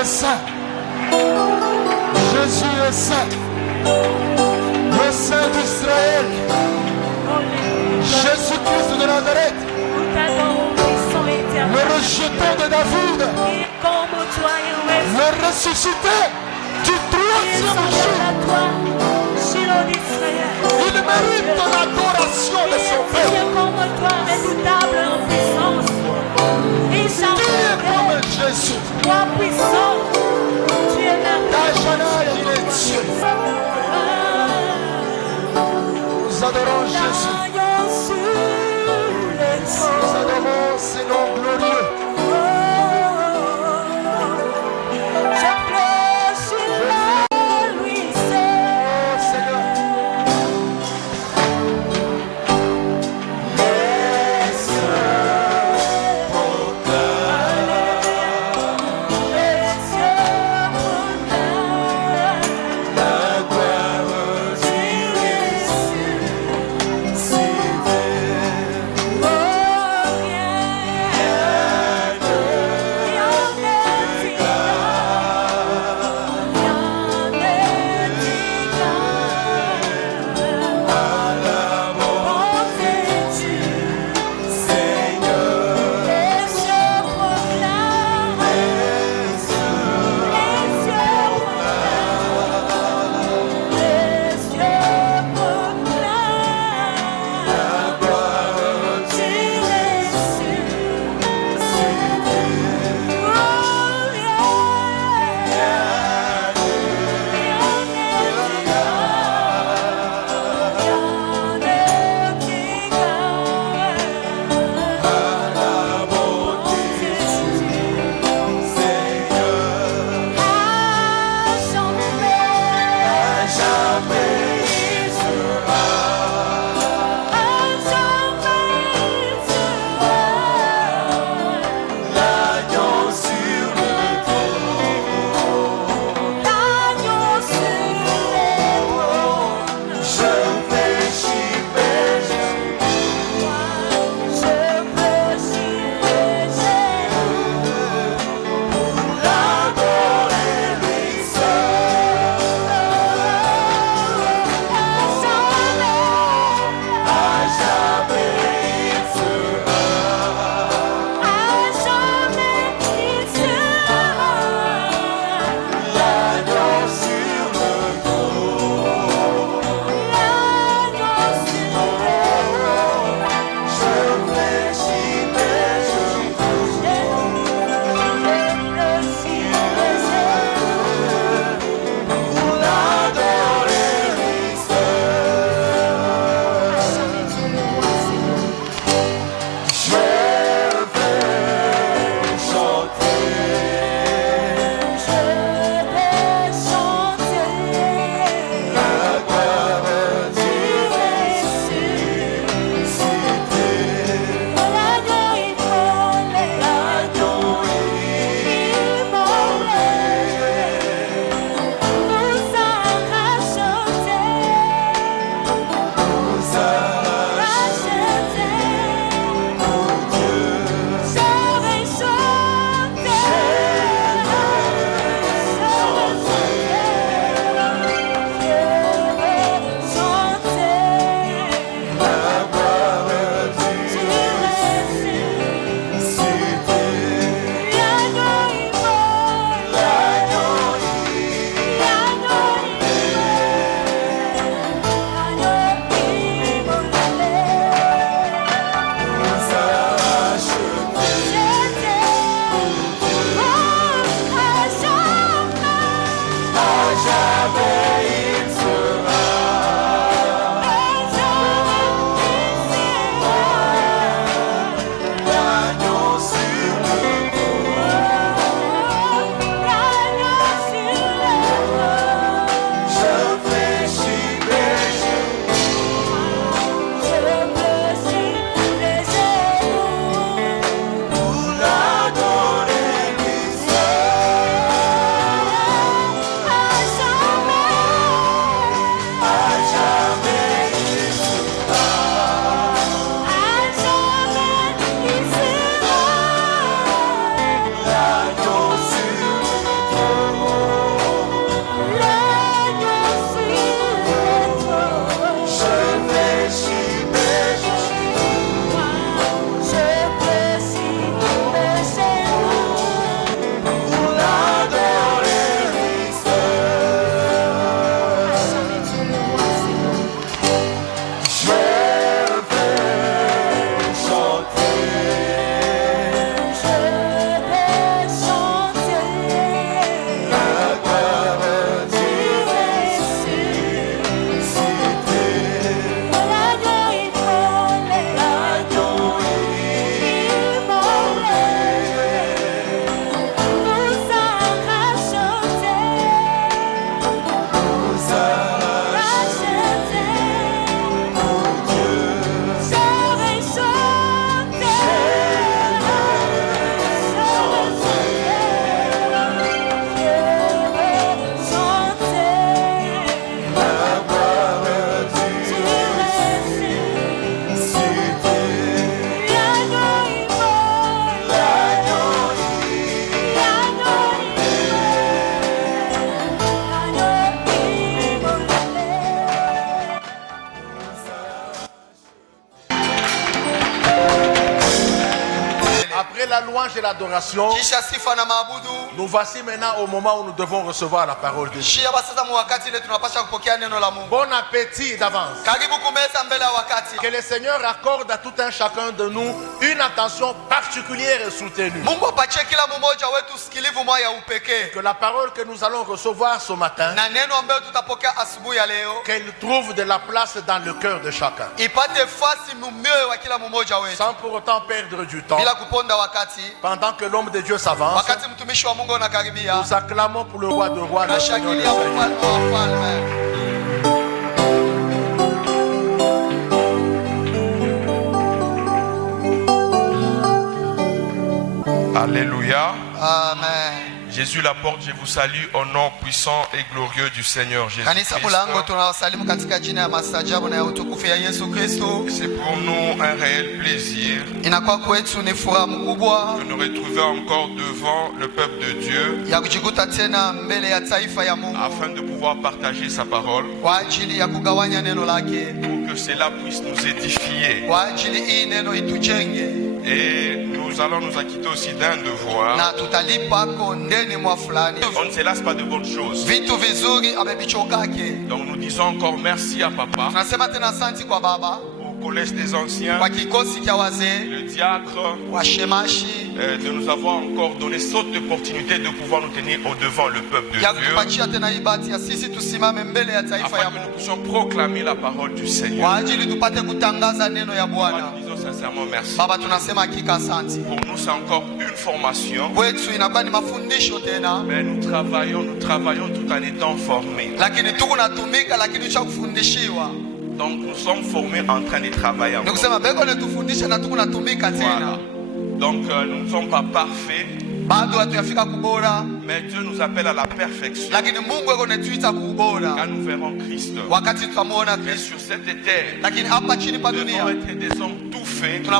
est saint. Jésus est saint. Le Saint d'Israël. Jésus-Christ de Nazareth. Le rejeton de David. Le ressuscité du troisième jour. Il mérite l'adoration de son Père. Tu es comme Jésus. D'âge en âge, il est Dieu. Nous adorons Jésus. Nous adorons ses noms glorieux. louange et l'adoration, nous voici maintenant au moment où nous devons recevoir la parole de Dieu. Bon appétit d'avance. Que le Seigneur accorde à tout un chacun de nous une attention particulière et soutenue. Que la parole que nous allons recevoir ce matin, qu'elle trouve de la place dans le cœur de chacun. Sans pour autant perdre du temps. Pendant que l'homme de Dieu s'avance, nous acclamons pour le roi de rois, le Seigneur des seigneurs. Alléluia. Amen. Jésus la porte, je vous salue au nom puissant et glorieux du Seigneur Jésus Christ. C'est pour nous un réel plaisir de nous retrouver encore devant le peuple de Dieu afin de pouvoir partager sa parole pour que cela puisse nous édifier. Et nous allons nous acquitter aussi d'un devoir. On ne se lasse pas de bonnes choses. Donc nous disons encore merci à Papa, au collège des anciens, le diacre, de nous avoir encore donné cette opportunité de pouvoir nous tenir au devant le peuple de Dieu, afin que nous puissions proclamer la parole du Seigneur. Nous disons sincèrement merci. Pour nous c'est encore une formation, mais nous travaillons tout en étant formés. Donc nous sommes formés en train de travailler encore. Voilà. Donc nous ne sommes pas parfaits, mais Dieu nous appelle à la perfection quand nous verrons Christ. Mais sur cette terre, nous devons être des hommes tout faits qui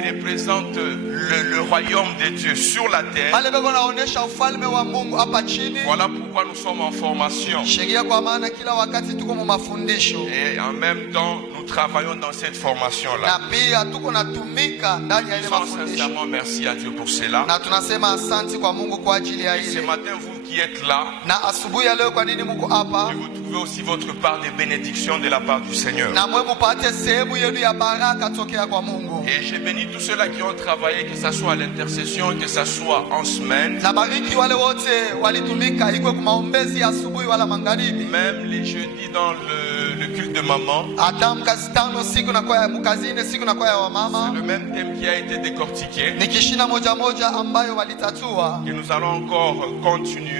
représentent le royaume de Dieu sur la terre. Voilà pourquoi nous sommes en formation. Et en même temps, nous travaillons dans cette formation-là. Disons sincèrement merci à Dieu pour cela. Et ce matin, vous qui êtes là, vous trouvez aussi votre part de bénédiction de la part du Seigneur. Et je bénis tous ceux-là qui ont travaillé, que ce soit à l'intercession, que ce soit en semaine, même les jeudis dans le culte de maman. C'est le même thème qui a été décortiqué, que nous allons encore continuer.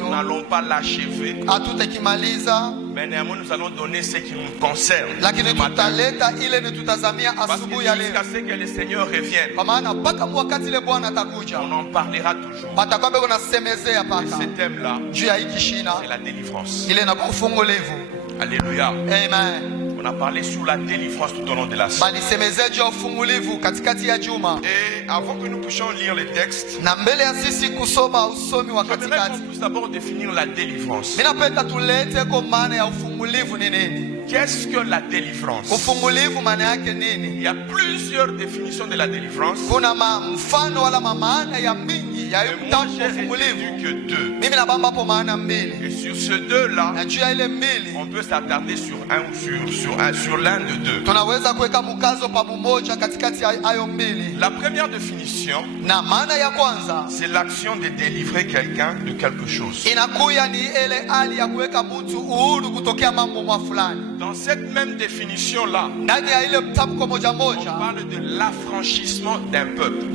Nous n'allons pas l'achever, mais néanmoins nous allons donner ce qui nous concerne. Parce que jusqu'à ce que le Seigneur revienne, on en parlera toujours. Et ce thème-là, c'est la délivrance. Alléluia. Amen. On a parlé sur la délivrance tout au long de la semaine. Et avant que nous puissions lire les textes, j'aimerais qu'on puisse d'abord définir la délivrance. Qu'est-ce que la délivrance? Il y a plusieurs définitions de la délivrance. Mais moi j'ai retenu que deux. Et sur ce deux-là, on peut s'attarder sur l'un de deux. La première définition, c'est l'action de délivrer quelqu'un de quelque chose. Dans cette même définition-là, on parle de l'affranchissement d'un peuple.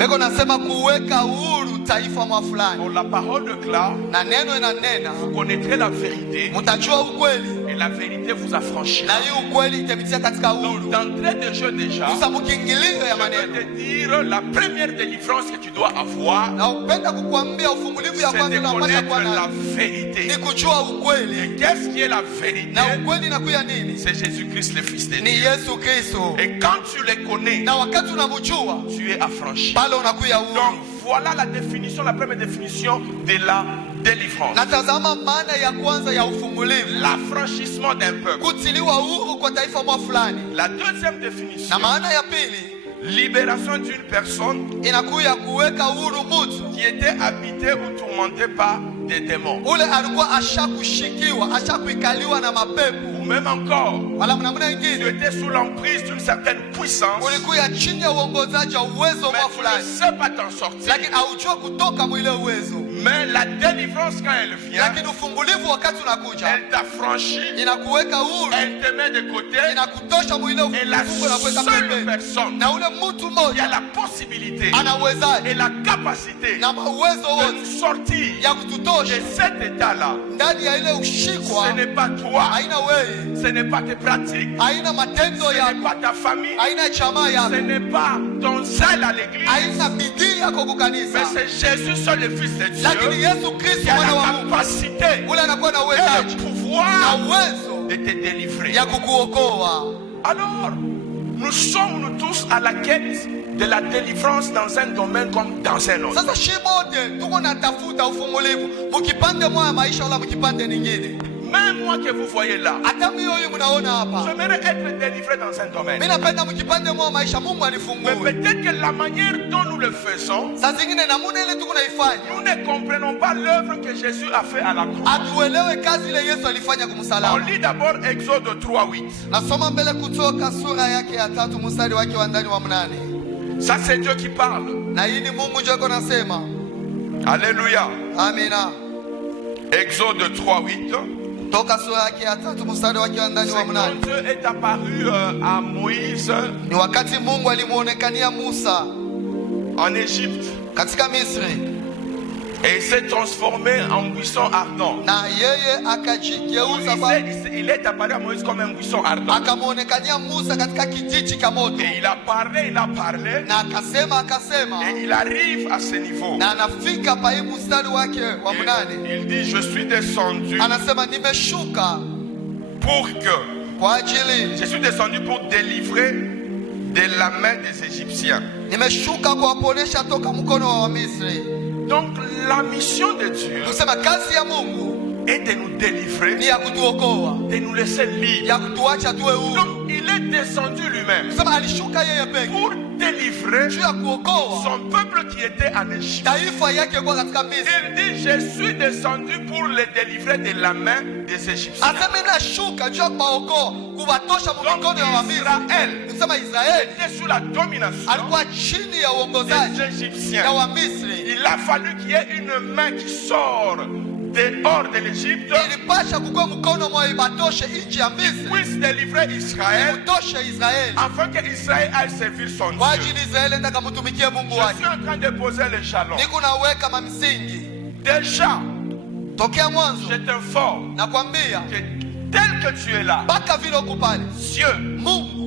Pour la parole de Claude, vous connaîtrez la vérité et la vérité vous affranchira. Donc d'entrée de jeu déjà, je vais te dire la première délivrance que tu dois avoir, c'est de connaître la vérité. Et qu'est-ce qui est la vérité? C'est Jésus-Christ le Fils de Dieu. Et quand tu le connais, tu es affranchi. Donc voilà la définition, la première définition de la délivrance. L'affranchissement d'un peuple. La deuxième définition, libération d'une personne inakuya kuweka huru mtu qui était habité ou tourmenté par des démons. ule alikuwa ashakushikiwa, ashakuikaliwa na mapepo. Ou même encore, Wala mnamna tu ingine étais sous l'emprise d'une certaine puissance, ulikuwa chini ya uongozaji wa uwezo mais wa tu ne fulani, sais pas t'en sortir. lakini haujua kutoka mwile uwezo. Mais la délivrance, quand elle vient, Lakini ufungulivu wakati unakuja, elle t'affranchit, inakuweka huru, elle te met de côté, inakutosha mwile et la ufungu na kuweka seule pembeni. personne Na ule mtu qui a mmoja la possibilité ana uwezaji et la capacité na uwezo de wote nous sortir ya de kututosha cet état-là, ndani ya ile ce ushikwa, n'est pas toi, haina wewe, ce n'est pas tes pratiques, haina matendo ce n'est yako, pas ta famille, haina chama ce yako, n'est pas ton zèle à l'église, haina bidii yako mais kukanisa, c'est Jésus seul le Fils de lakini Dieu Yesu Kristo qui a mwana wa la Mungu capacité ule anakuwa na et le uwezaji na pouvoir uwezo de te délivrer. ya kukuokoa. Alors, nous sommes nous tous à la quête de la délivrance dans un domaine comme dans un autre. Sasa shibote tuko natafuta ufungulivu mukipande moja maisha wala mukipande ningine. Même moi que vous voyez là, Hata mimi huyu mnaona hapa, j'aimerais être délivré dans un domaine. mimi napenda mukipande moja maisha Mungu Mais alifungue. peut-être que la manière dont nous le faisons, Saa zingine namuna ile tuko naifanya nous ne comprenons pas l'œuvre que Jésus a fait à la croix. hatuelewe kazi ile Yesu alifanya On kumsalaba. lit d'abord Exode 3:8. Nasoma mbele Kutoka sura yake ya 3 mstari wake wa ndani wa 8. Ça c'est Dieu qui parle. Na hii ni Mungu ndio yuko nasema. Alléluia. Amina. Exode 3:8. Toka sura yake ya 3 mstari wake wa ndani wa C'est 8. quand Dieu est apparu à Moïse Ni wakati Mungu alimuonekania Musa en Égypte katika Misri et il s'est transformé en buisson ardent. na yeye akajigeuza kwa Il est apparu à Moïse comme un buisson ardent. akamuonekania Musa katika kijiji cha moto Et il a parlé, na akasema et il arrive à ce niveau. na anafika pa hii mstari wake wa 8. Il dit, je suis descendu Anasema nimeshuka pour que, kwa ajili, je suis descendu pour délivrer de la main des Égyptiens. nimeshuka kuwaponesha toka mkono wa Wamisri. Donc la mission de Dieu Tusema kazi ya Mungu est de nous délivrer, ni ya kutuokoa, de nous laisser libres. ya kutuacha tuwe huru. Donc il est descendu lui-même Tusema alishuka yeye peke pour délivrer juu ya kuokoa son peuple qui était en Égypte. taifa yake kwa katika Misri. Il dit, je suis descendu pour les délivrer de la main des Égyptiens. Asema nashuka juu ya kuwaokoa, kuwatosha mikono ya Wamisri. Israël Tusema Israeli était sous la domination alikuwa chini ya uongozaji des ya Égyptiens. Wamisri. Il a fallu qu'il y ait une main qui sort dehors de l'Égypte Ilipasha kukuwa mkono mwa ibatoshe nchi ya Misri, puisse délivrer Israël kutosha Israeli afin que Israël aille servir son kwa Dieu. ajili Israeli enda kamtumikie Mungu Je wake. suis en train de poser les jalons. Niko naweka mamsingi Déjà, tokea mwanzo, je t'informe nakwambia que tel que tu es là, mpaka vile uko pale Dieu, Mungu.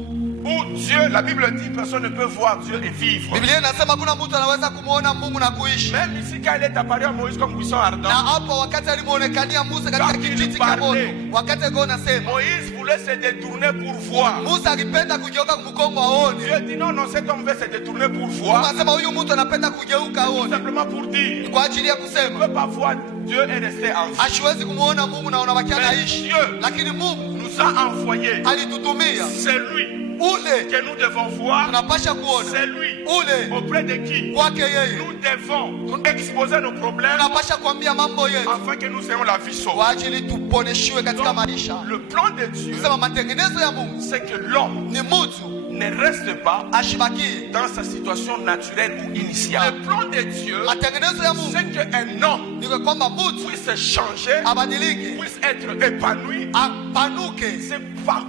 où Dieu, la Bible dit, personne ne peut voir Dieu et vivre. Biblia inasema kuna mtu anaweza kumuona Mungu na kuishi. Même ici, quand il est apparu à Moïse comme buisson ardent, Na hapo wakati alimuonekania Musa katika Quand kijiti il cha moto, parlait, wakati alikuwa anasema, Moïse voulait se détourner pour voir. Musa alipenda kugeuka kumkongo aone. Dieu dit non, non, cet homme veut se détourner pour Mungu voir. anasema huyu mtu anapenda kugeuka Tout aone, simplement pour dire, kwa ajili ya on ne kusema peut pas voir Dieu et rester en vie. asiwezi kumuona Mungu na unabakia Mais naishi. Dieu Lakini Mungu nous a envoyé. alitutumia C'est lui ule que nous devons voir. tunapasha kuona, C'est lui ule auprès de qui kwake yeye nous devons exposer nos problèmes tunapasha kuambia mambo yetu afin que nous ayons la vie sauve. kwa ajili tuponeshiwe katika maisha. Le plan de Dieu, Kusema matengenezo ya Mungu c'est que l'homme ni mtu ne reste pas ashibakie. dans sa situation naturelle ou initiale. Le plan de Dieu, Matengenezo ya Mungu c'est qu'un homme ni kwamba mtu puisse changer, abadilike, puisse être épanoui. apanuke.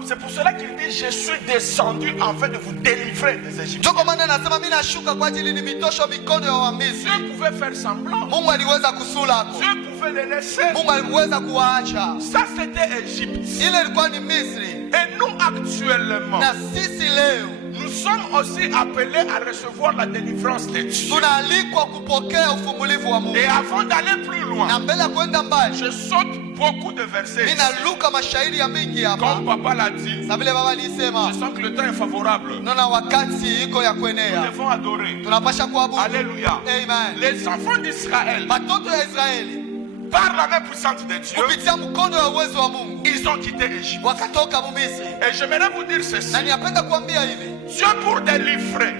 C'est pour cela qu'il dit, je suis descendu afin de vous délivrer des Égyptiens. Ndio kwa maana anasema mimi nashuka kwa ajili ni mitosho mikono ya Wamisri. Dieu pouvait faire semblant. Mungu aliweza kusulako, Dieu pouvait les laisser. Mungu aliweza kuwaacha. Ça, c'était Égypte. Ile ilikuwa ni Misri, Et nous, actuellement, na sisi leo nous sommes aussi appelés à recevoir la délivrance de Dieu. tunaalikwa kupokea ufumulivu wa Mungu. Et avant d'aller plus loin, Na mbele ya kwenda mbali, je saute beaucoup de versets. mimi naluka mashairi ya mingi hapa, Comme papa l'a dit, na vile baba je alisema, sens que le temps est favorable. naona wakati iko ya Nous kuenea, devons adorer. tunapasha kuabudu. Alléluia. Amen. Les enfants d'Israël, Watoto ya Israeli par la main puissante de Dieu, kupitia mkono wa uwezo wa Mungu ils ont quitté Égypte. wakatoka Misri. Et j'aimerais vous dire ceci. Na ninapenda kuambia hivi, Dieu pour délivrer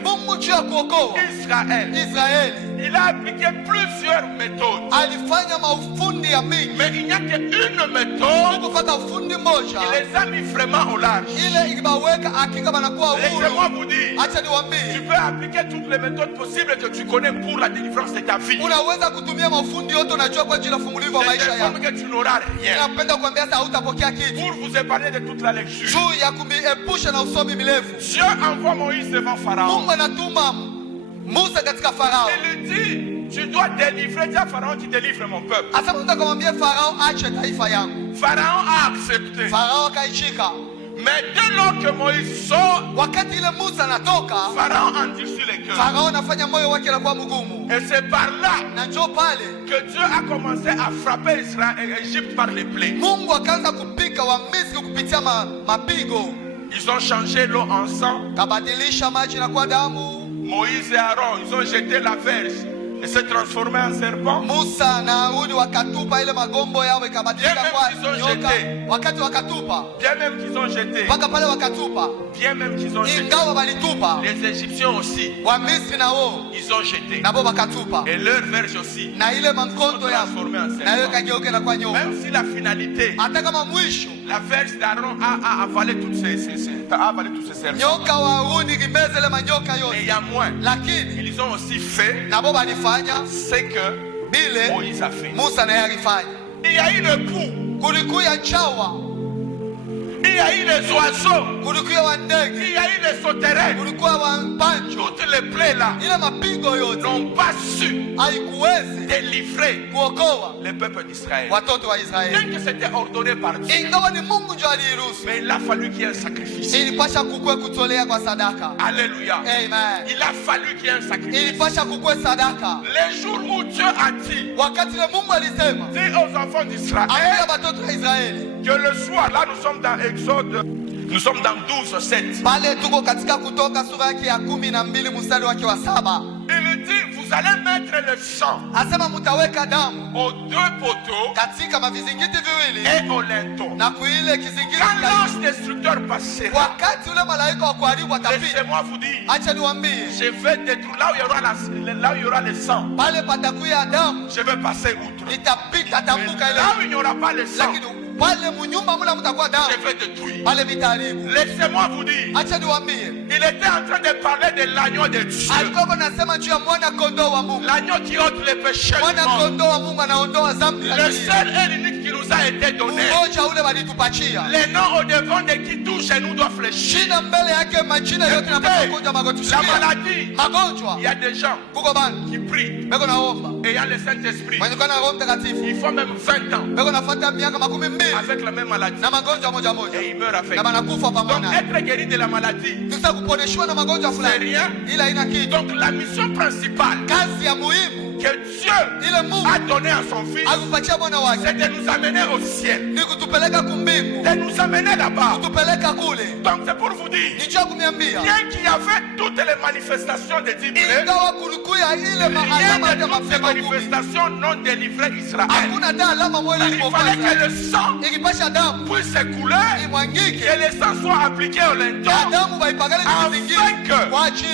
Israël, il a appliqué plusieurs méthodes. Mais il n'y a qu'une méthode qui les a mis vraiment au large. Laissez-moi vous dire, tu peux appliquer toutes les méthodes possibles que tu connais pour la délivrance de ta vie. C'est que tu n'auras rien. Pour vous épargner de toute la lecture, Dieu envoie Moïse devant Pharaon. Il lui dit, tu dois délivrer. Dis à Pharaon qui délivre mon peuple. Pharaon a accepté. Mais dès lors que Moïse sort, Pharaon endurcit les cœurs. Et c'est par là que Dieu a commencé à frapper Égypte par les plaies. Ils ont changé l'eau en sang. Moïse et Aaron, ils ont jeté la verge et s'est transformé en serpent. Bien même qu'ils ont jeté. Les Égyptiens aussi. Ils ont jeté. Et leur verge aussi. Ils sont transformés en serpent. Même si la finalité, la verge d'Aaron a avalé tous ces serpents. Et il y a moins. Ils ont aussi fait c'est que Moïse a fait. Il y a eu le pou. Il y a eu les oiseaux. Il y a eu les sauterelles. Toutes les plaies là n'ont pas su délivrer le peuple d'Israël. Bien que c'était ordonné par Dieu, mais il a fallu qu'il y ait un sacrifice. Alléluia. Amen. Il a fallu qu'il y ait un sacrifice. Les jours où Dieu a dit aux enfants d'Israël que le soir, là nous sommes dans Exode, nous sommes dans 12:7. Il dit, vous allez mettre le sang aux deux poteaux et au linteau. Quand l'ange destructeur passera, laissez-moi vous dire, je vais détruire là où il y aura le sang. Je vais passer outre. Mais là où il n'y aura pas le sang, je vais détruire. Laissez-moi vous dire, il était en train de parler de l'agneau de Dieu. L'agneau qui ôte les péchés du monde. Le seul et l'unique qui nous a été donné. Les noms au devant de qui tout genou doit fléchir. Écoutez, la maladie, il y a des gens qui prient et il y a le Saint-Esprit. Il faut même 20 ans avec la même maladie et il meurt avec. Donc être guéri de la maladie, c'est rien. Donc la mission principale que Dieu a donné à son fils, c'est de nous amener au ciel, de nous amener là-bas. Donc c'est pour vous dire, bien qu'il y avait toutes les manifestations de Dieu, rien de toutes ces manifestations n'ont délivré Israël. Il fallait que le sang puisse s'écouler, que le sang soit appliqué au linteau, afin que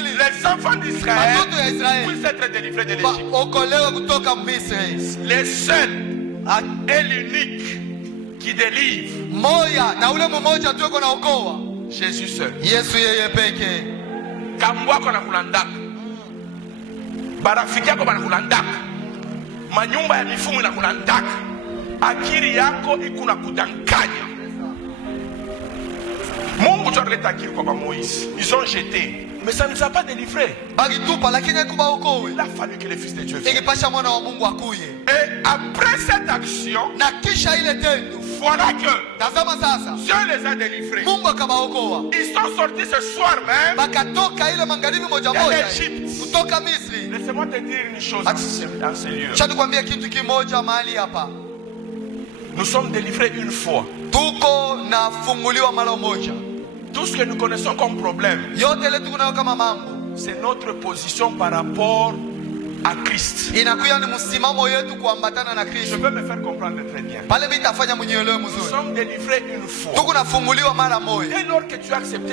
les enfants d'Israël puissent être délivrés de l'Égypte. Le seul et l'unique qui délivre, Jésus seul. Kambwako na kulandaka, barafiki yako banakulandaka, manyumba ya mifumu na kulandaka, akili yako ikuna kudanganya. Mungu tu alileta akili kwa Moïse, ils ont jeté, mais ça ne nous a pas délivré. Il a fallu que le Fils de Dieu vienne. Et après cette action, voilà que Dieu les a délivrés. Ils sont sortis ce soir même de l'Égypte. Laissez-moi te dire une chose dans ce lieu. Nous sommes délivrés une fois. Tout ce que nous connaissons comme problème, c'est notre position par rapport à Christ. Inakuya ni msimamo yetu kuambatana na Je Kristo. veux me faire comprendre très bien. Pale bitafanya mnielewe Nous mzuri. sommes délivrés une fois. Tuko nafunguliwa mara moja. Dès lors que tu as accepté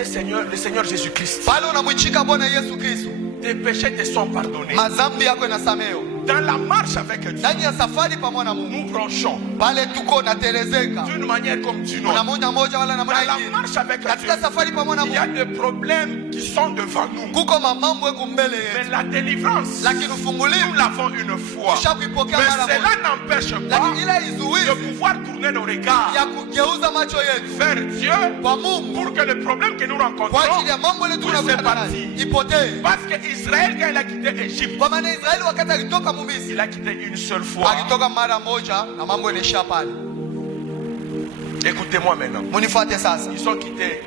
le Seigneur Jésus-Christ, Pale unamwichika Bwana Yesu Kristo, tes péchés te sont pardonnés. mazambi yako yanasamehewa. Dans la marche avec Dieu, Ndani ya safari pamoja na Mungu, nous branchons pale tuko natelezeka. d'une manière comme d'une Kuna autre. moja wala Dans namna la nyingine. marche avec Dieu, Katika safari pamoja na il y a Mungu, des problèmes qui sont devant nous. kuko mambo yako mbele Mais yetu. la délivrance, Lakini nous ufungulivu l'avons une fois. tushakuipokea Mais mara cela moja. n'empêche pas Lakini ila de izuizi pouvoir tourner nos regards ya kugeuza macho yetu vers Dieu kwa Mungu pour que le problème que nous kwa rencontrons, ajili ya mambo yetu Puisse tunakutana nayo partir. ipotee. parce que Israël, quand il a quitté Égypte, Kwa maana Israeli wakati alitoka Misri, il a quitté une seule fois. alitoka mara moja na mambo yanaisha pale. Écoutez-moi maintenant. Munifuate sasa. Ils sont quittés.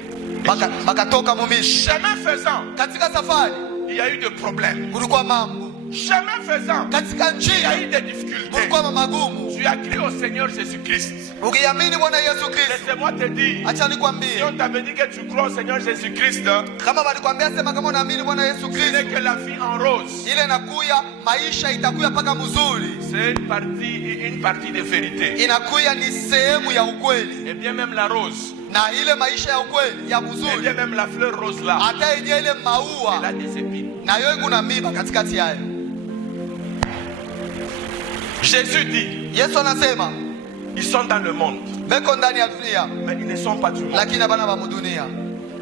Bakatoka Misri. Chemin faisant, Katika safari il y a eu des problèmes. kulikuwa mambo. Chemin faisant, Katika il y a eu njia des difficultés. kulikuwa magumu. Tu as crié au Seigneur Jésus-Christ. Ukiamini Bwana Yesu Kristo, Laissez-moi te dire, acha si nikwambie, on t'avait dit que tu crois au Seigneur Jésus-Christ, kama walikwambia sema kama unaamini Bwana Yesu ce Kristo, n'est que la vie en rose. ile inakuya maisha itakuya paka mzuri. C'est une partie de vérité. Inakuya ni sehemu ya ukweli. Et bien même la rose, Na ile maisha ya ukweli ya et bien mzuri, même la fleur rose là, hata yenye ile elle maua a des épines. na yo kuna miba katikati yayo. Jésus dit, Yesu anasema ils sont dans le monde, beko ndani ya dunia mais ils ne sont pas du monde. lakini abana ba mudunia.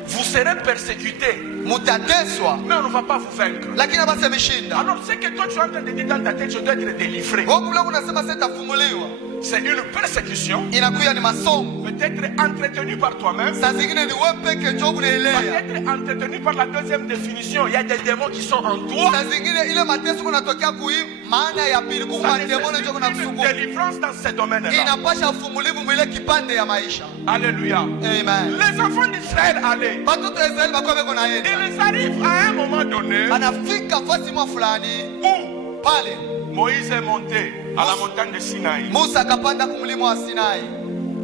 Vous serez persécutés, Mutateswa mais on ne va pas vous vaincre. lakini abasemishinda. Alors ce que toi tu es en train de dire dans ta tête, je dois être délivré. Wewe kule unasema sasa tafunguliwa. C'est une persécution, Inakuya ni masomo. peut-être entretenue par toi-même, Saa zingine ni wewe peke njoo unaelewa. peut-être entretenue par la deuxième définition. Il y a des démons qui sont en toi. Saa zingine ile mateso kunatokea kui maana ya pili kwa Ça demoni njoo nécessite une kunakusumbua. délivrance dans ces domaines-là. Inapasha ufungulivu mwile kipande ya maisha. Alléluia. Amen. Les enfants d'Israël allaient. Watoto wa Israeli bakuwa beko naenda. Ils arrivent à un moment donné Anafika fasi mwa fulani où pale Moïse est monté à la montagne de Sinaï Musa akapanda kumlima wa Sinai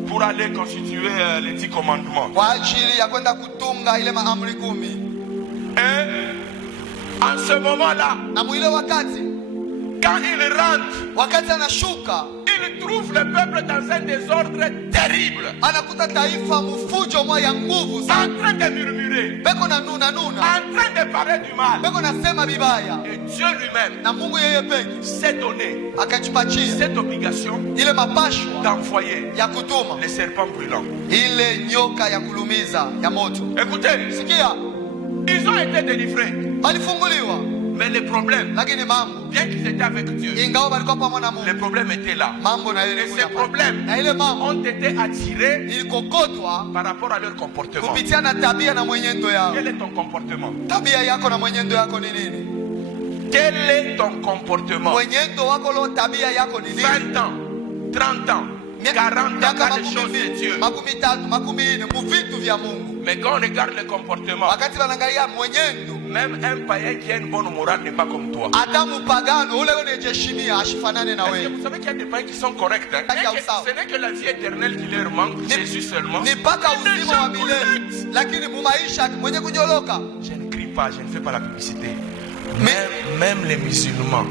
pour aller constituer les 10 commandements. kwa ajili ya kwenda kutunga ile maamri 10. Et en ce moment-là, Na mwile wakati quand il rentre, wakati anashuka il trouve le peuple dans un désordre terrible, anakuta taifa mfujo mwa ya nguvu en sana. train de murmurer, Beko na nuna, en train de parler du mal. beko nasema bibaya, Et Dieu lui-même na Mungu yeye peke s'est donné akajipatia cette obligation ile mapashwa d'envoyer ya kutuma les serpents brûlants. ile nyoka ya kulumiza ya moto. Écoutez, Sikia, ils ont été délivrés, balifunguliwa mais les problèmes, lakini mambo, bien qu'ils étaient avec Dieu, ingawa balikuwa pamoja na les Mungu, problèmes étaient là. mambo na ile Et ces kuya pale. problèmes Na ile mambo ont été attirés ilikokotwa par rapport à leur comportement. kupitia na tabia na mwenendo yao. Quel est ton comportement? Tabia yako na mwenendo yako ni nini? Quel est ton comportement? Mwenendo wako lo, tabia yako ni nini? 20 ans, 30 ans, 40 ans Miaka dans les choses de Dieu. makumi tatu, makumi ine mu vitu vya Mungu. Mais quand on regarde le comportement, Wakati wanaangalia mwenendo, même un païen qui a une bonne morale n'est pas comme toi. hata mpagano ule unejeshimia ashifanane na Est-ce que wewe. vous savez qu'il y a des païens qui sont corrects, hein? Taki ya Et que usawa. ce n'est que la vie éternelle qui leur manque, Jésus seulement. Ni mpaka Mais des uzima wa gens milele, corrects. lakini mumaisha mwenye kunyoloka. Je ne crie pas, je ne fais pas la publicité. Mais- Même les musulmans,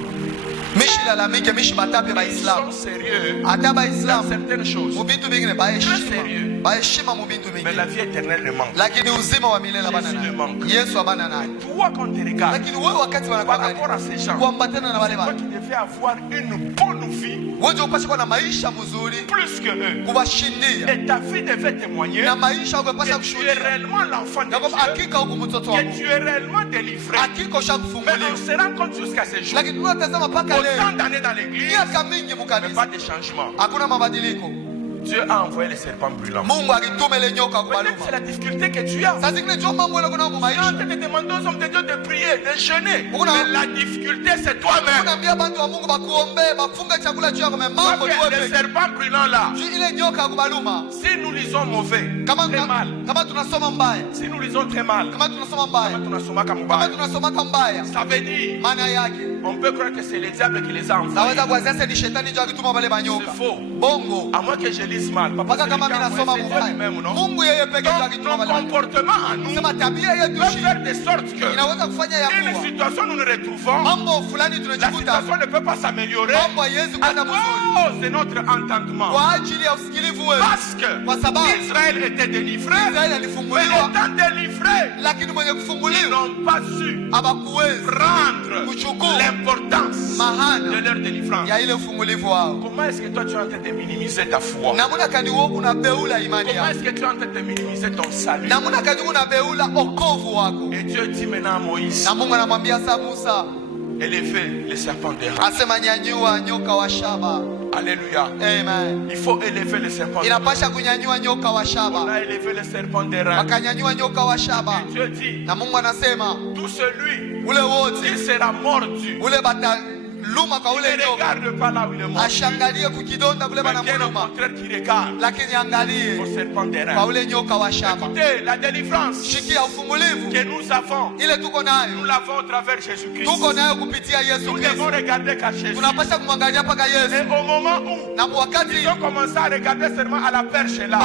Mishi lalamike, mishi batape ba ils sont Islam. sérieux Hata ba dans Islam certaines choses. mubitu bingine Très sérieux. baheshima mubitu Mais la bingine, vie éternelle le manque. lakini uzima wa milele abana Jésus le nayo. manque. Yesu abana nayo. Toi, quand tu regardes, Lakini wewe wakati par rapport à wanakuangalia ces gens, kuambatana na wale toi watu, qui devais avoir une bonne vie wewe upashe kuwa na maisha mzuri plus que eux. kuwashindia, Et ta vie devait témoigner na maisha que ukapasha tu es kushuhudia réellement l'enfant de ya kwamba Dieu, hakika huku mtoto wa que Mungu, tu es réellement délivré. hakika Mais on ushakufunguliwa. se rend compte jusqu'à ces jours, Lakini tunatazama mpaka autant leo, d'années dans l'église, miaka mingi mais pas mukanisa, de changement. hakuna mabadiliko. Dieu a envoyé les serpents brûlants. Mungu alituma ile nyoka Peut-être c'est kubaluma. la difficulté que tu as. Sasa zingine ndio mambo yale kuna mu Tu es en maisha. train de demander aux hommes de Dieu de prier, de jeûner. Una- Mais la difficulté, c'est toi-même. Unaambia bantu wa Mungu bakuombe, bafunge chakula chako, mais mambo ni Parce que les wewe. serpents brûlants là, Ile nyoka kubaluma. si nous lisons mauvais, Kama très mal. kama tunasoma mbaya, Si nous lisons très mal, kama tunasoma mbaya, kama tunasomaka kama mbaya, tunasoma mbaya, ça veut dire maana yake On peut croire que c'est le diable qui les a envoyés. C'est faux. Bongo. À moins que je lise mal. Papa, c'est lui-même, non? Donc, nos comportements à nous peuvent faire de sorte que une situation nous nous retrouvons, la situation ne peut pas s'améliorer à cause de notre entendement. Parce que Israël était délivré, mais étant délivré, ils n'ont pas su prendre l'importance de leur délivrance. Comment est-ce que toi tu es en train de minimiser ta foi? Comment est-ce que tu es en train de minimiser ton salut? Et Dieu dit maintenant à Moïse, élevez les serpents d'airain. Alléluia. Amen. Il faut élever les serpents d'airain. On a élevé les serpents d'airain. Et Dieu dit, tout celui qui sera mordu, ne regarde pas là où il est mort. Mais bien au contraire qui regarde au serpent d'airain. Écoutez, la délivrance que nous avons, nous l'avons au travers de Jésus-Christ. Nous devons regarder qu'à Jésus. Et au moment où ils ont commencé à regarder seulement à la perche là,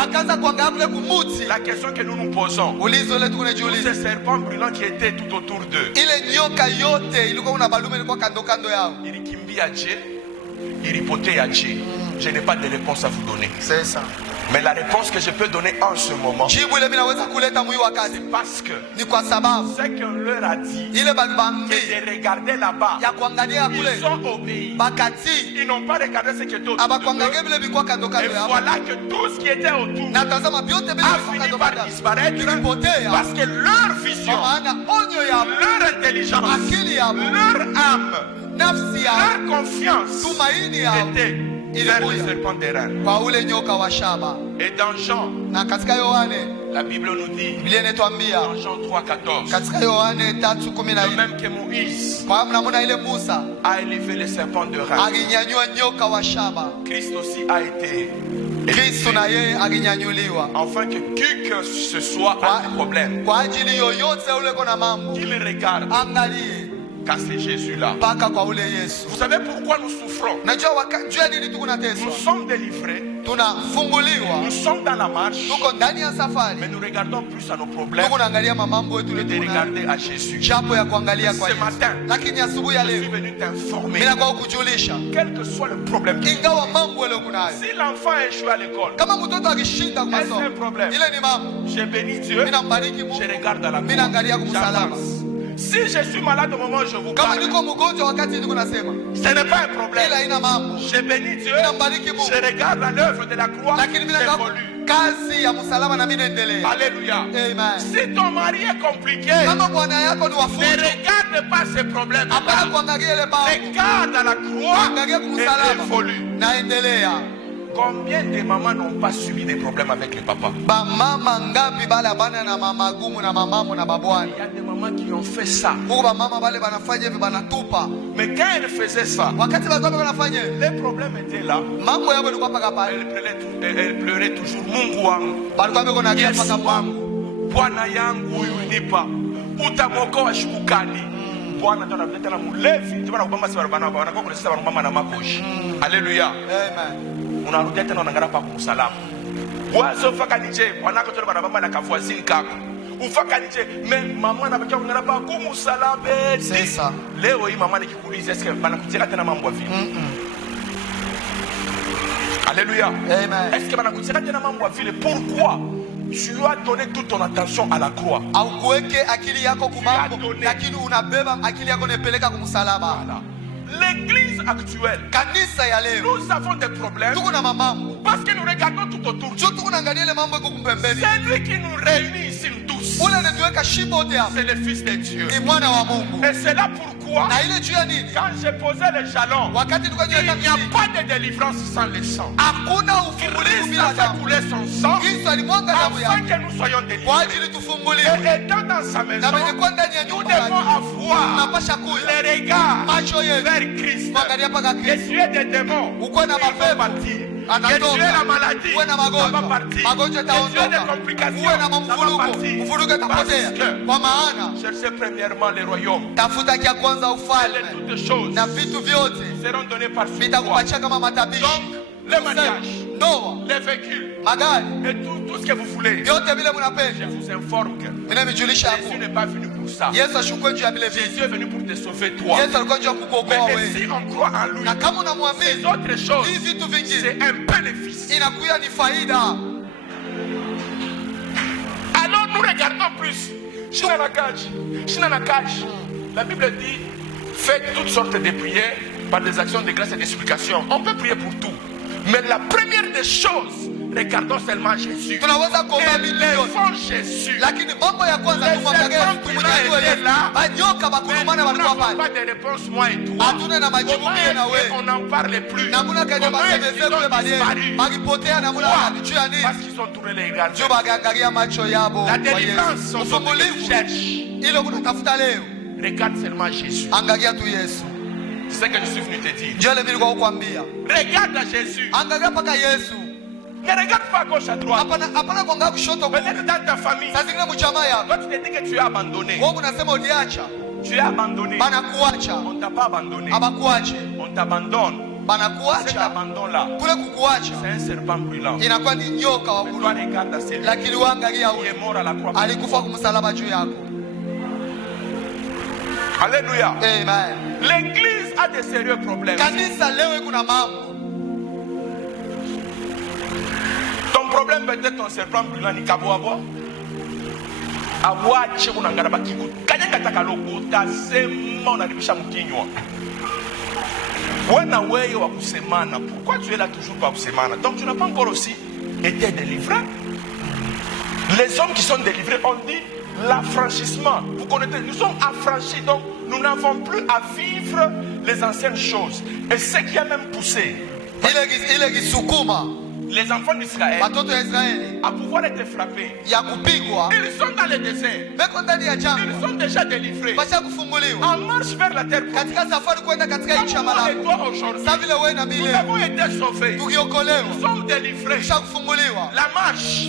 la question que nous nous posons, tous ces serpents brûlants qui étaient tout autour d'eux, il kimbi à Dieu, il ripotait à Dieu. Je n'ai pas de réponse à vous donner. C'est ça. Mais la réponse que je peux donner en ce moment, c'est parce que ce qu'on leur a dit, que de regarder là-bas, ils ont obéi. Ils n'ont pas regardé ce qui était autour d'eux. Et voilà que tout ce qui était autour a fini par disparaître, parce que leur vision, leur intelligence, leur âme, leur confiance était vers le serpent d'airain. Et dans Jean, la Bible nous dit, dans Jean 3,14, de même que Moïse a élevé le serpent d'airain, Christ aussi a été élevé, afin que qui que ce soit a des problèmes, qu'il regarde qu'à ce Jésus-là. Vous savez pourquoi nous souffrons? Nous sommes délivrés. Nous sommes dans la marche. Mais nous regardons plus à nos problèmes que de regarder à Jésus. Ce matin, je suis venu t'informer. Quel que soit le problème, si l'enfant échoue à l'école, est-ce un problème? Je bénis Dieu, je regarde à la croix. Si je suis malade au moment où je vous parle, ce n'est pas un problème. Je bénis Dieu, je regarde à l'œuvre de la croix, j'évolue. Alléluia. Amen. Si ton mari est compliqué, ne regarde pas ses problèmes. Regarde à la croix et évolue. Combien de mamans n'ont pas subi des problèmes avec le papa? Il y a des mamans qui ont fait ça. Mais quand elles faisaient ça, les problèmes étaient là. Elle pleurait toujours. Mungu wangu, Yesu wangu, Bwana yangu unipa, utamokoa shukani. Bwana ndo analeta na mulevi, ndio wanakubamba si barabara wanakuwa kulesa barabara na makoshi. Haleluya. Amen. Unarudia tena unaangalia pa kumsalama. Wazo faka nije wanako tena barabara na kavoisine kako. Ufaka nije mais mama anabakia kuangalia pa kumsalama. C'est ça. Leo hii mama nikikuuliza est-ce que banakutira tena mambo ya vile? Alléluia. Amen. Est-ce que banakutira tena mambo ya vile? Pourquoi? Tu as donné toute ton attention à la croix. L'église actuelle, nous avons des problèmes parce que nous regardons tout autour. C'est lui qui nous réunit ici tous. C'est le Fils de Dieu. Et c'est là pourquoi, quand j'ai posé les jalons, il n'y a pas de délivrance sans le sang. Christ a fait couler son sang afin que nous soyons délivrés. Et étant dans sa maison, nous devons avoir les regards vers Christ. Essuyer des démons, ils vont bâtir. Que tu aies la maladie, ça va partir. Que tu aies des complications, ça va partir. Parce que cherchez premièrement le royaume. Et toutes les choses seront données par ce pouvoir. Donc, le mariage, les véhicules, et tout ce que vous voulez. Je vous informe que Jésus n'est pas venu pour ça. Jésus est venu pour te sauver toi. Mais si on croit en lui, ces autres choses, c'est un bénéfice. Alors nous regardons plus. La Bible dit, faites toutes sortes de prières par des actions de grâce et d'explication. On peut prier pour tout. Mais la première des choses, regardons seulement Jésus. Et font Jésus. Les serpents étaient là. Mais nous n'avons pas de réponse, moi et toi. Comment est-ce qu'on n'en parle plus? Comment est-ce qu'ils ont disparu? Parce qu'ils ont tourné les regards. La délivrance, sont ceux qui cherchent. Regarde seulement Jésus. C'est ce que je suis venu te dire. Regarde à Jésus. Ne regarde pas à gauche à droite. Peut-être dans ta famille. Toi tu te dis que tu es abandonné. Tu es abandonné. On ne t'a pas abandonné. On t'abandonne. Cet abandon-là, c'est un serpent brûlant. Mais toi regarde à celui qui est mort à la croix. Alléluia. Amen. L'église a de sérieux problèmes. Ton problème peut-être ton serpent brûlant ni kaboabo. Awa chemu nangara kiku. Kanyanga takaloko tasema unalibisha mkinywa. Wana wewe wa kusemana. Pourquoi tu es là toujours pas kusemana? Donc tu n'as pas encore aussi été délivré. Les hommes qui sont délivrés ont dit l'affranchissement. Vous connaissez, nous sommes affranchis, donc nous n'avons plus à vivre les anciennes choses. Et ce qui a même poussé les enfants d'Israël à pouvoir être frappés, ils sont dans le désert. Ils sont déjà délivrés. En marche vers la terre promise. Comme moi et toi aujourd'hui, nous avons été sauvés. Nous sommes délivrés. La marche,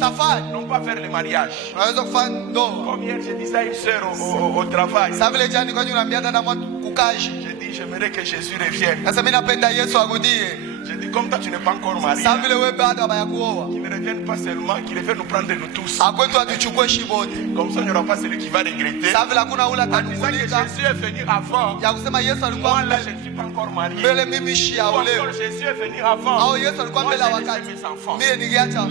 non pas faire le mariage. Comme hier, je disais à une soeur au travail. J'ai dit, j'aimerais que Jésus revienne. J'ai dit, comme toi tu n'es pas encore marié, qu'il ne revienne pas seulement, qu'il revienne nous prendre nous tous. Comme ça il n'y aura pas celui qui va regretter. En disant que Jésus est venu avant. Moi là je ne suis pas encore marié. Ou encore Jésus est venu avant. Moi j'ai laissé mes enfants.